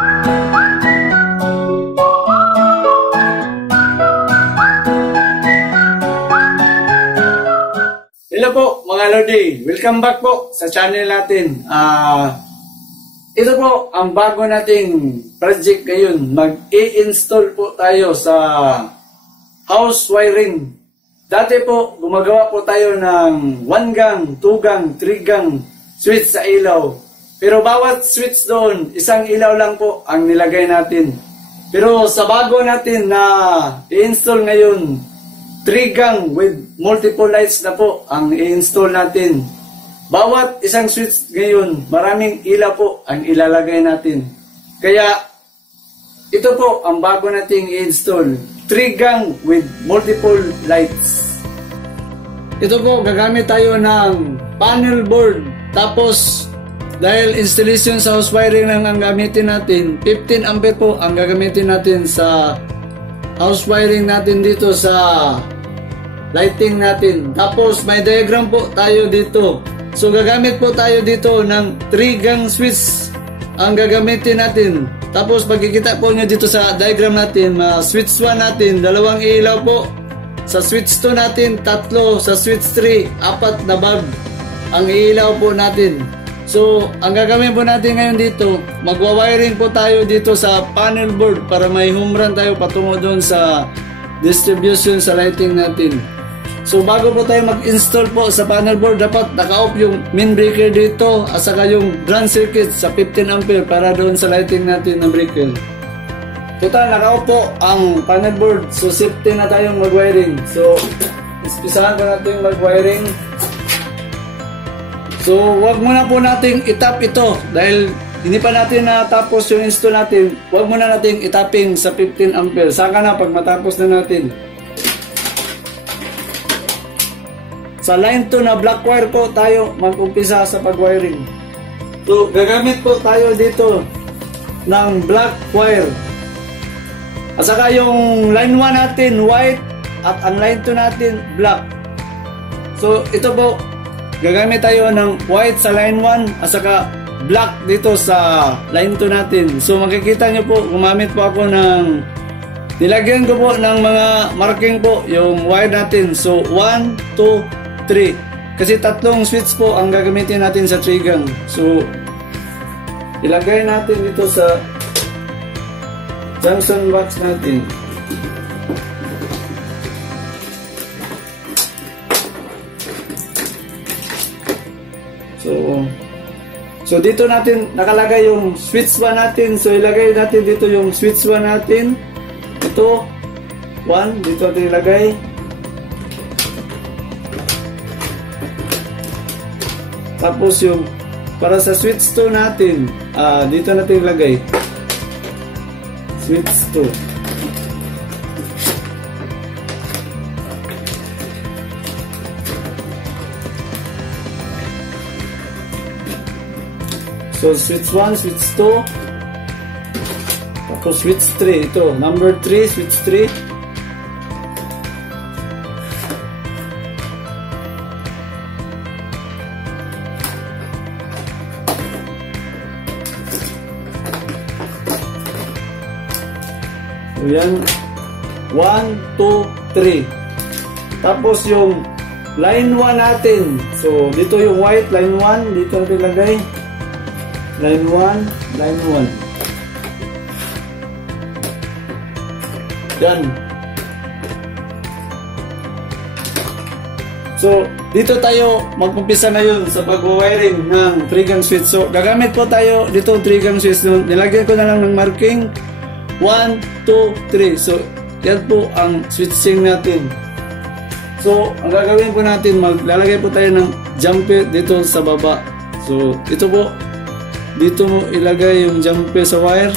Hello po mga Lodi, welcome back po sa channel natin. Ito po ang bago nating project ngayon. Mag-i-install po tayo sa house wiring. Dati po gumagawa po tayo ng 1 gang, 2 gang, 3 gang switch sa ilaw. Pero bawat switch doon, isang ilaw lang po ang nilagay natin. Pero sa bago natin na i-install ngayon, 3 gang with multiple lights na po ang i-install natin. Bawat isang switch ngayon, maraming ilaw po ang ilalagay natin. Kaya ito po ang bago nating i-install, 3 gang with multiple lights. Ito po, gagamit tayo ng panel board. Tapos dahil installation sa house wiring lang ang gamitin natin, 15 ampere po ang gagamitin natin sa house wiring natin dito sa lighting natin. Tapos may diagram po tayo dito. So gagamit po tayo dito ng 3 gang switch ang gagamitin natin. Tapos pagkikita po nyo dito sa diagram natin, switch 1 natin, 2 ilaw po. Sa switch 2 natin, 3. Sa switch 3, 4 na bulb ang ilaw po natin. So ang gagawin po natin ngayon dito, magwa-wiring po tayo dito sa panel board para may home run tayo patungo doon sa distribution sa lighting natin. So bago po tayo mag-install po sa panel board, dapat naka-off yung main breaker dito at saka yung ground circuit sa 15 ampere para doon sa lighting natin na breaker. Total, naka-off po ang panel board. So safety na tayong mag-wiring. So ispisahan po natin mag-wiring. So wag muna po nating itap ito dahil hindi pa natin natapos yung install natin. Wag muna nating itaping sa 15 ampere. Saka na pag matapos na natin. Sa line 2 na black wire po tayo mag-umpisa sa pag-wiring. So gagamit po tayo dito ng black wire. At saka yung line 1 natin white at ang line 2 natin black. So ito po, gagamit tayo ng white sa line 1 at saka black dito sa line 2 natin. So makikita nyo po, gumamit po ako ng, nilagyan ko po ng mga marking po yung wire natin. So 1, 2, 3. Kasi 3 switch po ang gagamitin natin sa 3 gang. So ilagay natin dito sa junction box natin. So dito natin nakalagay yung switch 1 natin. So ilagay natin dito yung switch 1 natin. Ito 1, dito natin ilagay. Tapos yung para sa switch 2 natin, dito natin ilagay. Switch 2. So switch 1, switch 2. Tapos switch 3. Ito, number 3, switch 3. So yan, 1, 2, 3. Tapos yung line 1 natin. So dito yung white, line 1. Dito natin ilagay. Line 1, line 1. Yan. So, dito tayo mag-umpisa ngayon sa pag-wiring ng 3 gang switch. So, gagamit po tayo dito 3 gang switch. Nilagyan ko na lang ng marking 1, 2, 3. So, yan po ang switching natin. So, ang gagawin po natin, maglalagay po tayo ng jumper dito sa baba. So, ito po. Dito mo ilagay yung jumper sa wire.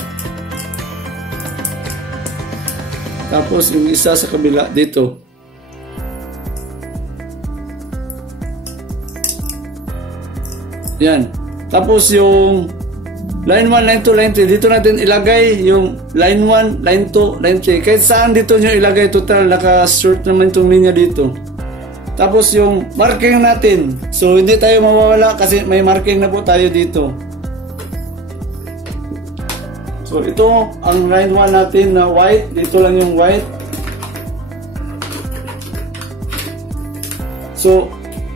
Tapos yung isa sa kabila dito. Yan. Tapos yung line 1, line 2, line 3. Dito natin ilagay yung line 1, line 2, line 3. Kahit saan dito nyo ilagay. Total, naka-short naman itong linya dito. Tapos yung marking natin. So hindi tayo mawawala kasi may marking na po tayo dito. So So ito ang line 1 natin na white, dito lang yung white. So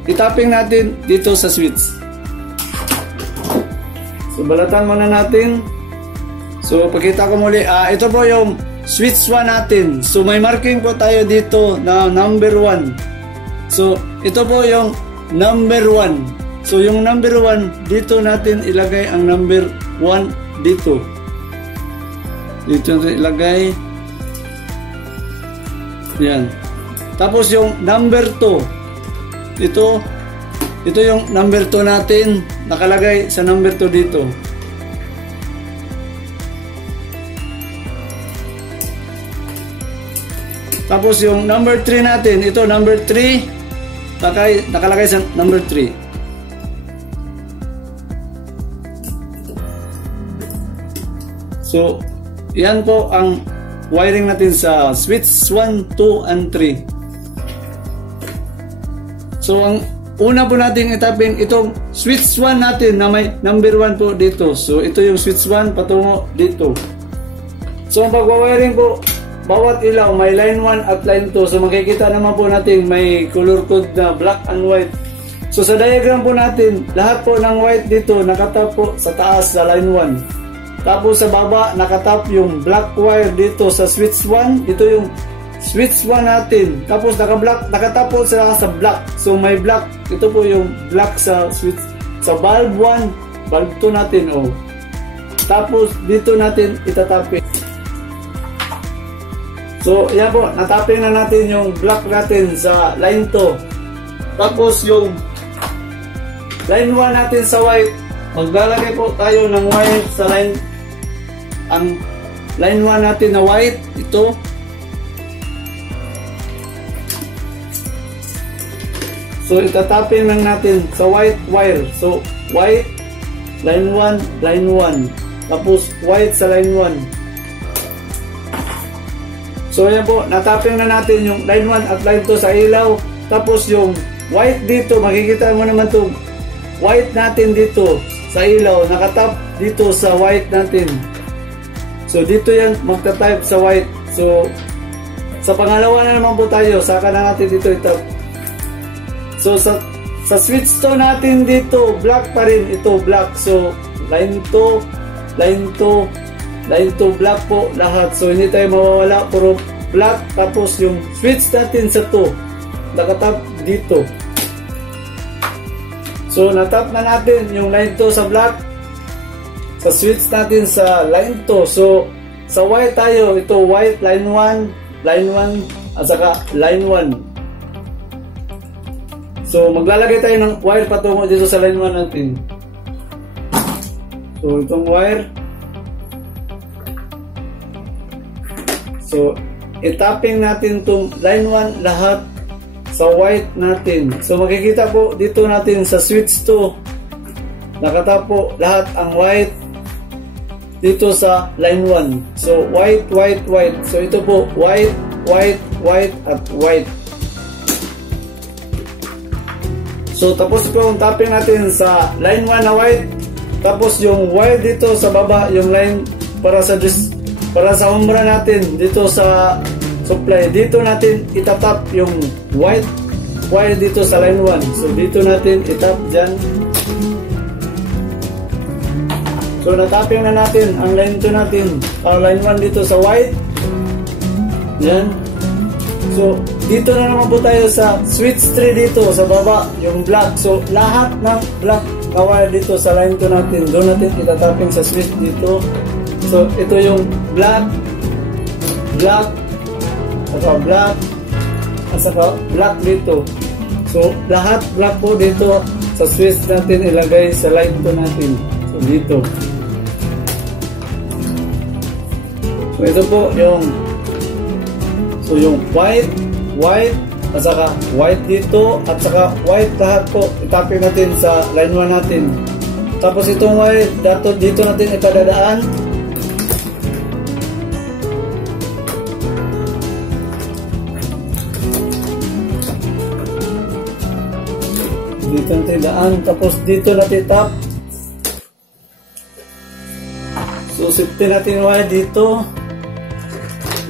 itapping natin dito sa switch. So balatan muna natin. So pakita ko muli, ito po yung switch 1 natin. So may marking po tayo dito na number 1. So ito po yung number 1. So yung number 1 dito natin ilagay ang number 1 dito. Dito natin ilagay. Yan. Tapos yung number 2. Ito yung number 2 natin nakalagay sa number 2 dito. Tapos yung number 3 natin, ito number 3 nakalagay sa number 3. So yan po ang wiring natin sa switch 1, 2, and 3. So ang una po natin itapin itong switch 1 natin na may number 1 po dito. So ito yung switch 1 patungo dito. So ang pagwawiring po, bawat ilaw may line 1 at line 2. So makikita naman po natin may color code na black and white. So sa diagram po natin, lahat po ng white dito nakatap po sa taas sa line 1. Tapos sa baba nakatap yung black wire dito sa switch 1. Ito yung switch 1 natin. Tapos nakatap po sila sa black. So may black. Ito po yung black sa switch sa bulb 1, bulb 2 natin Tapos dito natin itatapin. So, yan po, natapin na natin yung black natin sa line 2. Tapos yung line 1 natin sa white, maglalagay po tayo ng white sa ang line 1 natin na white, ito. So, itatapin lang natin sa white wire. So, white, line 1, line 1. Tapos, white sa line 1. So yan po, nataping na natin yung line 1 at line 2 sa ilaw. Tapos yung white dito, makikita mo naman itong white natin dito sa ilaw. Nakatap dito sa white natin. So dito yan magta-type sa white. So sa pangalawa na naman po tayo, saka na natin dito itap. So sa switch 2 natin dito, black pa rin. Ito black. So line 2, line 2, line 2 black po lahat. So hindi tayo mawawala, puro black. Tapos yung switch natin sa 2 nakatap dito. So natap na natin yung line 2 sa black, sa switch natin sa line 2. So sa white tayo, ito white line 1, line 1 at saka line 1. So maglalagay tayo ng wire patungo dito sa line 1 natin. So itong wire, so itapping natin itong line 1 lahat sa white natin. So makikita po dito natin sa switch 2 nakatap po lahat ang white dito sa line 1. So white, white, white. So ito po white, white, white at white. So tapos po yung tapping natin sa line 1 na white. Tapos yung wire dito sa baba, yung line para sa umbra natin dito sa supply. Dito natin itatap yung white wire dito sa line 1. So dito natin itap dyan. So natapping na natin ang line 2 natin, line 1 dito sa white. Yan. So dito na naman po tayo sa switch 3 dito sa baba, yung black. So lahat ng black wire dito sa line 2 natin, doon natin itatapping sa switch dito. So ito yung black, black, saka black, at saka black dito. So lahat black po dito sa switch natin ilagay sa line 2 natin. So dito. So ito po yung white, white, at saka white dito, at saka white lahat po itapin natin sa line 1 natin. Tapos itong white dito natin ipadadaan. Dito natin daan, tapos dito natin tap. So safety natin wire dito.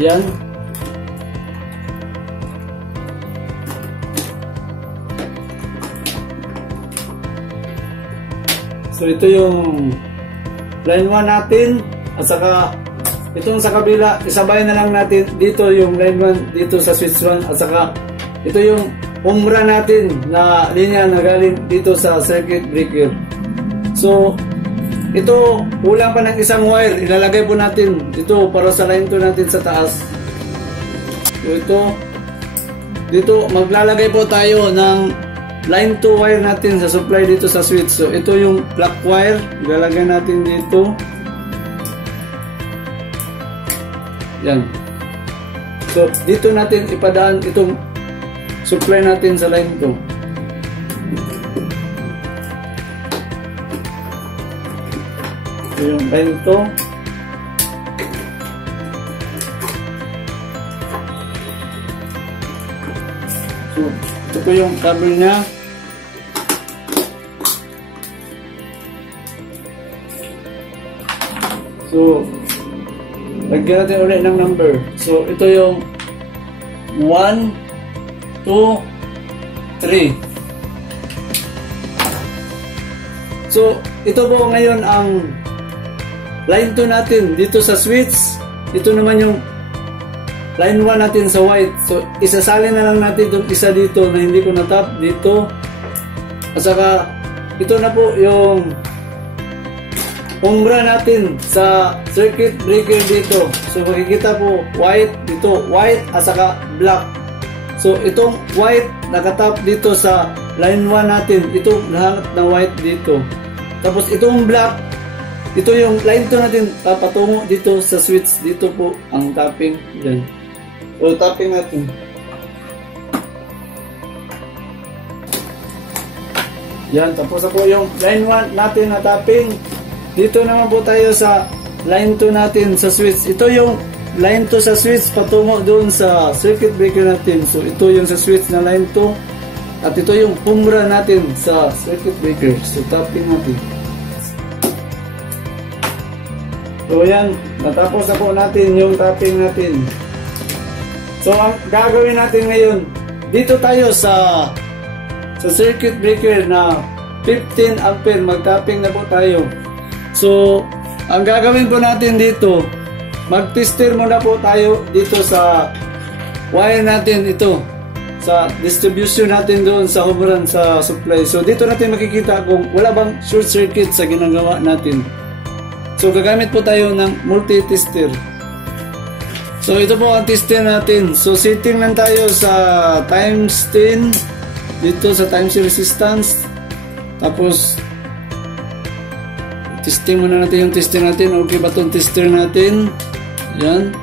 Yan. So ito yung line 1 natin at saka itong sa kabila, isabay na lang natin dito yung line 1 dito sa switch 1 at saka ito yung umbra natin na linya na galing dito sa circuit breaker. So ito, kulang pa ng isang wire, ilalagay po natin ito para sa line 2 natin sa taas. So ito, dito maglalagay po tayo ng line 2 wire natin sa supply dito sa switch. So ito yung black wire, ilalagay natin dito. Yan. So dito natin ipadaan itong supply natin sa line 2. So yung line 2. So ito po yung cable niya. So, lagyan natin ulit ng number. So, ito yung 1, 2, 3. So, ito po ngayon ang line 2 natin dito sa switch. Ito naman yung line 1 natin sa white. So, isasalin na lang natin itong isa dito na hindi ko na-tap dito. At saka, ito na po yung umbra natin sa circuit breaker dito. So makikita po white dito, white at saka black. So itong white nakatap dito sa line 1 natin, ito lahat na white dito. Tapos itong black, ito yung line 2 natin patungo dito sa switch. Dito po ang tapping dyan. So tapping natin. Yan, tapos na po yung line 1 natin na tapping. Dito naman po tayo sa line 2 natin sa switch. Ito yung line 2 sa switch patungo doon sa circuit breaker natin. So ito yung sa switch na line 2. At ito yung umbra natin sa circuit breaker. So tapping natin. So yan, natapos na po natin yung tapping natin. So ang gagawin natin ngayon, dito tayo sa circuit breaker na 15 ampere, mag-tapping na po tayo. So, ang gagawin po natin dito, mag-tester muna po tayo dito sa wire natin ito, sa distribution natin doon sa hubran sa supply. So, dito natin makikita kung wala bang short circuit sa ginagawa natin. So, gagamit po tayo ng multi-tester. So, ito po ang tester natin. So, setting lang tayo sa times 10 dito sa times resistance. Tapos, testing muna natin yung tester natin. Okay ba itong tester natin? Yan.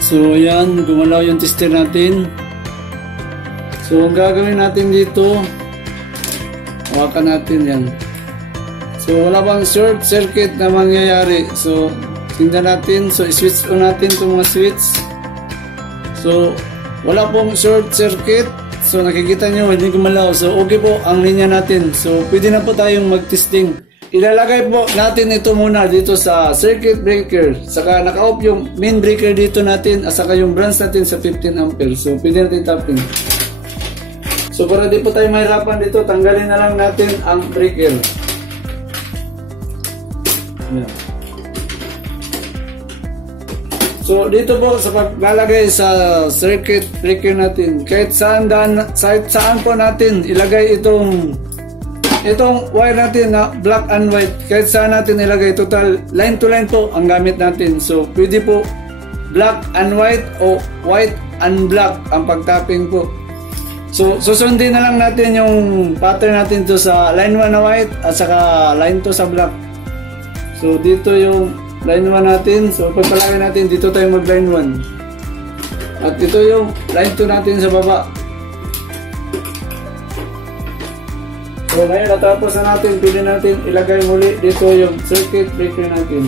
So, yan. Gumalaw yung tester natin. So, ang gagawin natin dito, hawakan natin yan. So, wala bang short circuit na mangyayari. So, tingnan natin. So, i-switch on natin itong mga switch. So, wala pong short circuit. So nakikita nyo, hindi gumalaw. So okay po ang linya natin. So pwede na po tayong mag-testing. Ilalagay po natin ito muna dito sa circuit breaker. Saka naka-off yung main breaker dito natin. At saka yung branch natin sa 15 ampere. So pwede natin tapping. So para di po tayo mahirapan dito, tanggalin na lang natin ang breaker. Yan. So dito po sa paglalagay sa circuit breaker natin, kahit saan po natin ilagay itong wire natin na black and white, kahit saan natin ilagay, total line to line po ang gamit natin. So pwede po black and white o white and black ang pagtapping po. So susundin na lang natin yung pattern natin to sa line 1 na white at saka line 2 sa black. So dito yung line 1 natin. So pagpalagay natin, dito tayo mag line 1. At ito yung line 2 natin sa baba. So ngayon natapos na natin, pwede natin ilagay muli dito yung circuit breaker natin.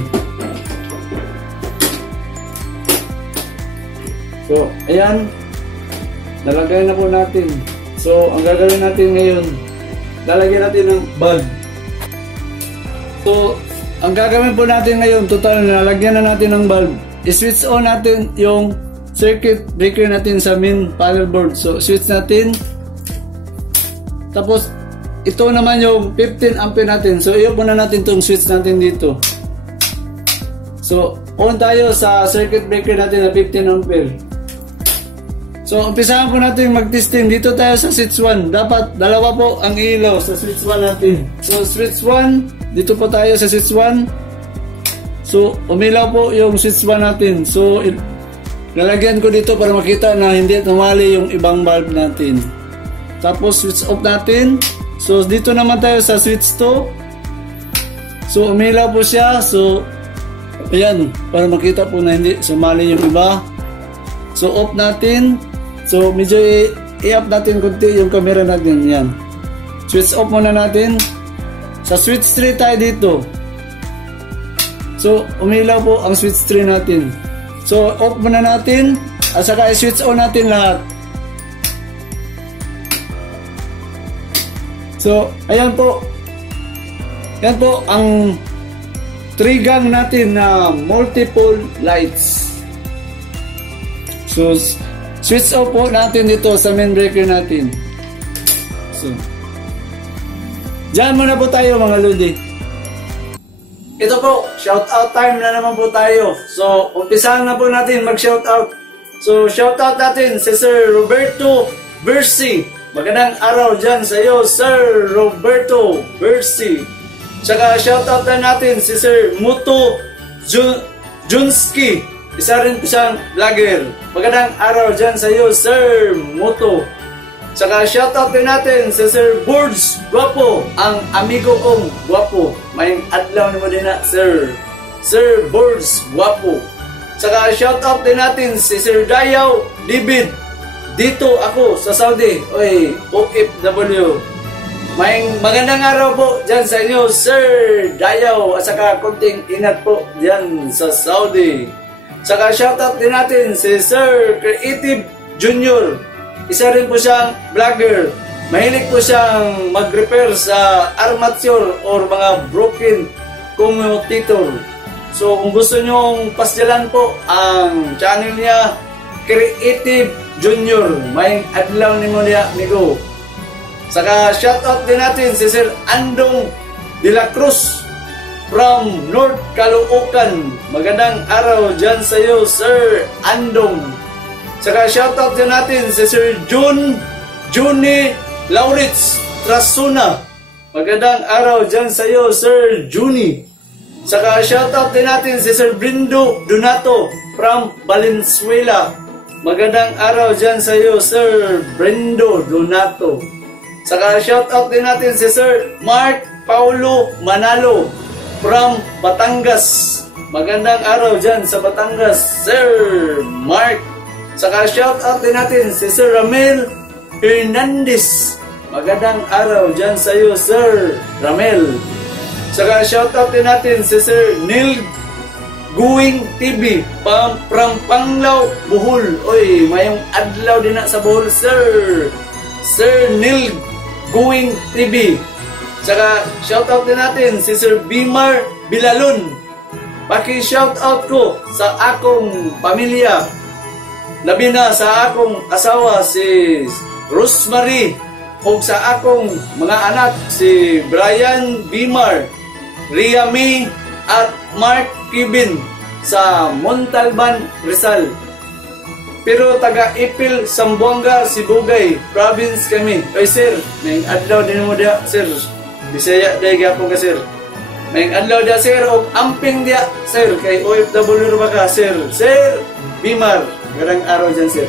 So ayan, nalagay na po natin. So ang gagawin natin ngayon, lalagyan natin ng bulb. So ang gagawin po natin ngayon, total na lagyan na natin ng bulb. I-switch on natin yung circuit breaker natin sa main panel board. So, switch natin. Tapos, ito naman yung 15 ampere natin. So, i-off muna natin itong switch natin dito. So, on tayo sa circuit breaker natin na 15 ampere. So, umpisahan po natin mag-testing. Dito tayo sa switch 1. Dapat dalawa po ang ilaw sa switch 1 natin. So, switch 1. Dito po tayo sa switch 1. So, umilaw po yung switch 1 natin. So, lalagyan ko dito para makita na hindi tumali yung ibang bulb natin. Tapos, switch off natin. So, dito naman tayo sa switch 2. So, umilaw po siya. So, ayan. Para makita po na hindi sumali yung iba. So, off natin. So, medyo i-up natin kunti yung camera natin. Yan. Switch off muna natin. Sa switch 3 tayo dito. So, umilaw po ang switch 3 natin. So, off muna natin. At saka i-switch on natin lahat. So, ayan po. Yan po ang 3 gang natin na multiple lights. So, switch off po natin dito sa main breaker natin. So, diyan muna po tayo mga lodi. Ito po, shoutout time na naman po tayo. So, umpisahan na po natin mag-shoutout. So, shoutout natin si Sir Roberto Bercy. Magandang araw dyan sa iyo, Sir Roberto Bercy. Tsaka shoutout na natin si Sir Muto Junski. Isa rin po siyang vlogger. Magandang araw dyan sa iyo, Sir Muto. Tsaka shoutout din natin si Sir Boards Guapo, ang amigo kong guwapo. May adlaw naman din na, Sir Boards Guapo. Tsaka shoutout din natin si Sir Dayaw Libid. Dito ako sa Saudi. Oy, OFW. May magandang araw po dyan sa inyo, Sir Dayaw. At saka konting ingat po dyan sa Saudi. Tsaka shoutout din natin si Sir Creative Junior. Isa rin po siyang vlogger. Mahilig po siyang mag-repair sa armature or mga broken commutator. So kung gusto nyong pasyalan po ang channel niya, Creative Junior. May adlaw ni mo niya, amigo. Saka shoutout din natin si Sir Andong De La Cruz from North Caloocan. Magandang araw dyan sa iyo, Sir Andong. Saka shoutout din natin si Sir Juni Lauritz Trasuna. Magandang araw dyan sa iyo, Sir Juni. Saka shoutout din natin si Sir Brindo Donato from Valenzuela. Magandang araw dyan sa iyo, Sir Brindo Donato. Saka shoutout din natin si Sir Mark Paulo Manalo from Batangas. Magandang araw dyan sa Batangas, Sir Mark. Saka shoutout din natin si Sir Ramel Hernandez. Magandang araw dyan sa iyo, Sir Ramel. Saka shoutout din natin si Sir Neil Guwing TV from Panglao, Bohol. Oy, mayong adlaw din na sa Bohol, Sir Neil Guwing TV. Saka shoutout din natin si Sir Bimar Bilalon. Paki-shoutout ko sa akong pamilya. Labi na sa akong asawa si Rosemary o sa akong mga anak si Brian Bimar, Ria May at Mark Kibin sa Montalban, Rizal. Pero taga Ipil, Zamboanga, Sibugay, province kami. Oy sir, may adlaw din mo dia, sir. Bisaya day gyapon ka, sir. May adlaw dia, sir, og amping dia, sir, kay OFW ba ka, sir? Sir Bimar. Magandang araw dyan, sir.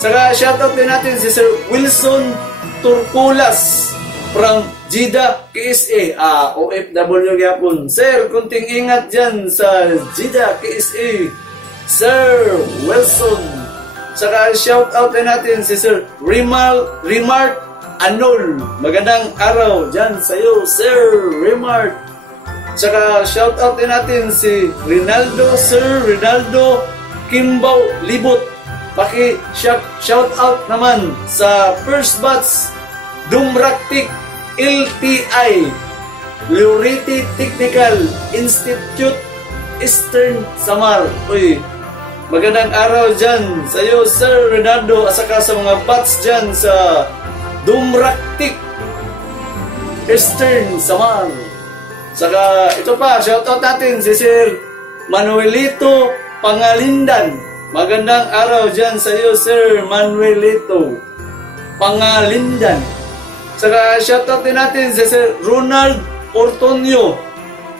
Saka shoutout din natin si Sir Wilson Turculas from Jeddah, KSA. OFW gyapon. Sir, kunting ingat dyan sa Jeddah, KSA. Sir Wilson. Saka shoutout din natin si Sir Remark Anol. Magandang araw dyan sa iyo, Sir Remark. Saka shoutout din natin si Sir Rinaldo Kimbaw Libot. Shout out naman sa first batch Dumraktik LTI Lorete Technical Institute, Eastern Samar. Uy, magandang araw dyan sa iyo, Sir Renardo, at saka sa mga bats dyan sa Dumraktik, Eastern Samar. Saka ito pa, shoutout natin si Sir Manuelito Pangalindan. Magandang araw dyan sa iyo, Sir Manuelito Pangalindan. Saka shoutout din natin si Sir Ronald Ortonio,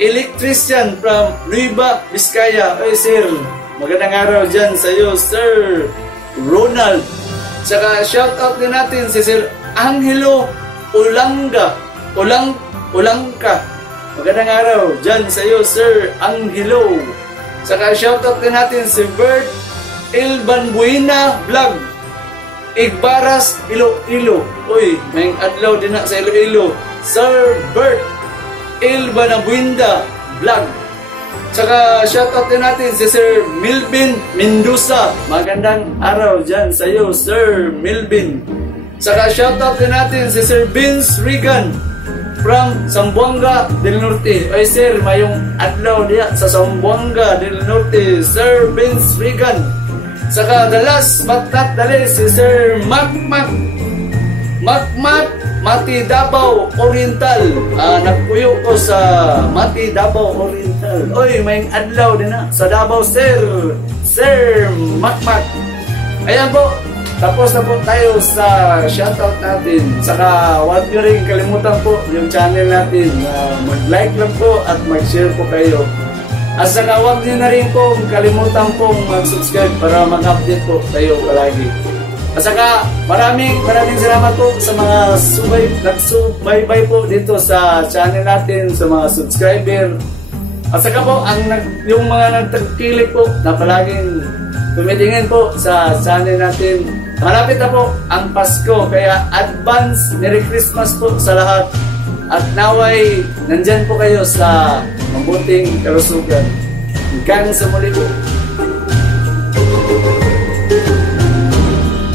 electrician from Nueva Vizcaya. Oy Sir, magandang araw dyan sa iyo, Sir Ronald. Saka shoutout din natin si Sir Angelo Ulangka. Magandang araw dyan sa iyo, Sir Angelo. Saka shoutout din natin si Bert Ilbanbuena Vlog, Igbaras, Iloilo. Uy, may adlaw din na sa Iloilo, Sir Bert Ilbanbuena Vlog. Saka shoutout din natin si Sir Milvin Mendoza. Magandang araw dyan sa iyo, Sir Milvin. Saka shoutout din natin si Sir Vince Regan from Zamboanga del Norte. Ay sir, mayong adlaw diya sa Zamboanga del Norte, Sir Vince Regan. Saka the last but not the least, si Sir Makmak Mati Davao Oriental. Nagpuyo ko sa Mati Davao Oriental. Oy, mayong adlaw din na sa Davao, Sir Makmak. Ayan po, tapos na po tayo sa shoutout natin. Saka huwag nyo rin kalimutan po yung channel natin. Mag-like lang po at mag-share po kayo. At saka huwag nyo na rin po kalimutan po mag-subscribe para mag-update po tayo palagi. At saka maraming salamat po sa mga nagsubaybay po dito sa channel natin, sa mga subscriber. At saka po yung mga nagtagkilik po na palaging tumitingin po sa channel natin. Malapit na po ang Pasko, kaya advance Merry Christmas po sa lahat. At naway nandyan po kayo sa mabuting kalusugan. Hanggang sa muli po.